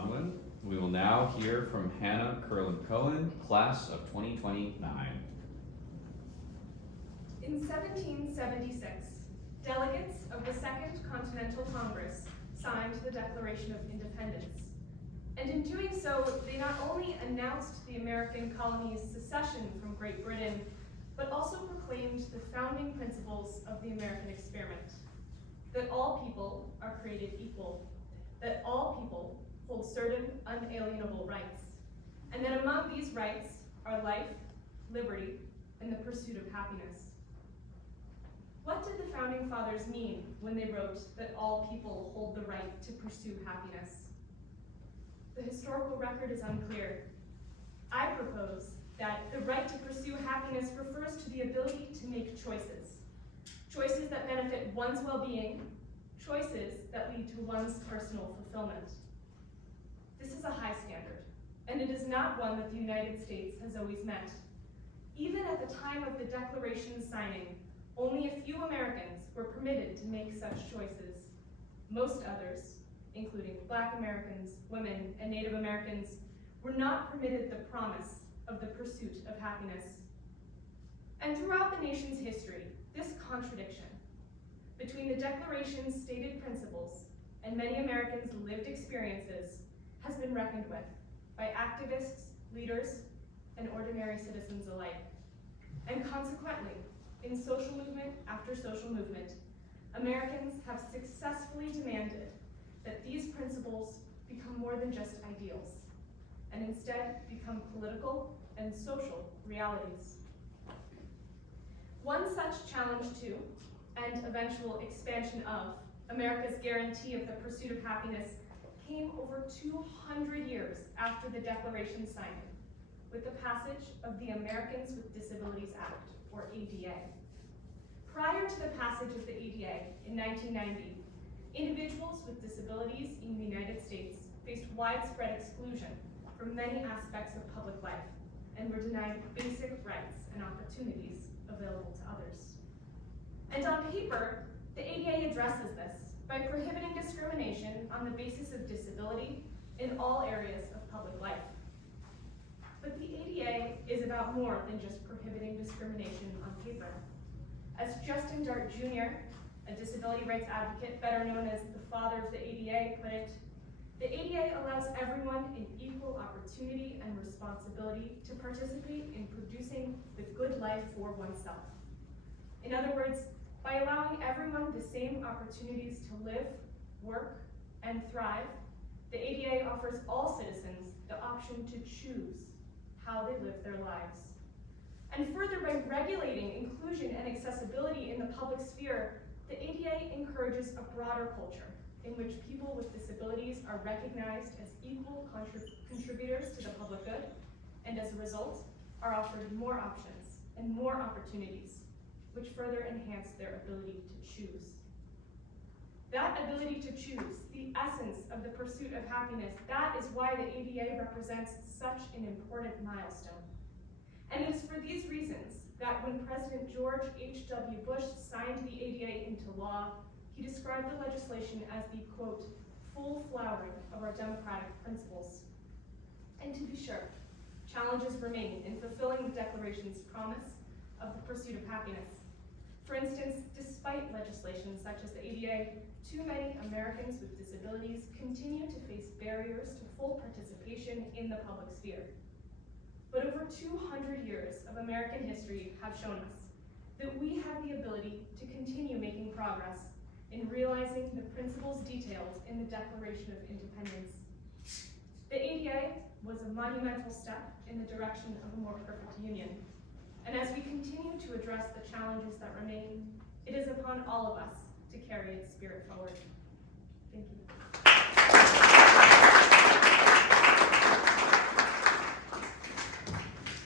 Tomlin. We will now hear from Hannah Kurland-Cohen, class of 2029. In 1776, delegates of the Second Continental Congress signed the Declaration of Independence. And in doing so, they not only announced the American colony's secession from Great Britain, but also proclaimed the founding principles of the American experiment: that all people are created equal, that all people hold certain unalienable rights, and that among these rights are life, liberty, and the pursuit of happiness. What did the Founding Fathers mean when they wrote that all people hold the right to pursue happiness? The historical record is unclear. I propose that the right to pursue happiness refers to the ability to make choices. Choices that benefit one's well-being, choices that lead to one's personal fulfillment. This is a high standard, and it is not one that the United States has always met. Even at the time of the Declaration's signing, only a few Americans were permitted to make such choices. Most others, including Black Americans, women, and Native Americans, were not permitted the promise of the pursuit of happiness. And throughout the nation's history, this contradiction between the Declaration's stated principles and many Americans' lived experiences has been reckoned with by activists, leaders, and ordinary citizens alike. And consequently, in social movement after social movement, Americans have successfully demanded that these principles become more than just ideals, and instead become political and social realities. One such challenge to, and eventual expansion of, America's guarantee of the pursuit of happiness came over 200 years after the Declaration's signing, with the passage of the Americans with Disabilities Act, or ADA. Prior to the passage of the ADA in 1990, individuals with disabilities in the United States faced widespread exclusion from many aspects of public life and were denied basic rights and opportunities available to others. And on paper, the ADA addresses this by prohibiting discrimination on the basis of disability in all areas of public life. But the ADA is about more than just prohibiting discrimination on paper. As Justin Dart Jr., a disability rights advocate, better known as the father of the ADA, put it, the ADA allows everyone an equal opportunity and responsibility to participate in producing the good life for oneself. In other words, by allowing everyone the same opportunities to live, work, and thrive, the ADA offers all citizens the option to choose how they live their lives. And further, by regulating inclusion and accessibility in the public sphere, the ADA encourages a broader culture in which people with disabilities are recognized as equal contributors to the public good, and as a result, are offered more options and more opportunities, which further enhance their ability to choose. That ability to choose, the essence of the pursuit of happiness, that is why the ADA represents such an important milestone. And it is for these reasons that when President George H.W. Bush signed the ADA into law, he described the legislation as the, quote, full flowering of our democratic principles. And to be sure, challenges remain in fulfilling the Declaration's promise of the pursuit of happiness. For instance, despite legislation such as the ADA, too many Americans with disabilities continue to face barriers to full participation in the public sphere. But over 200 years of American history have shown us that we have the ability to continue making progress in realizing the principles detailed in the Declaration of Independence. The ADA was a monumental step in the direction of a more perfect union. And as we continue to address the challenges that remain, it is upon all of us to carry its spirit forward. Thank you.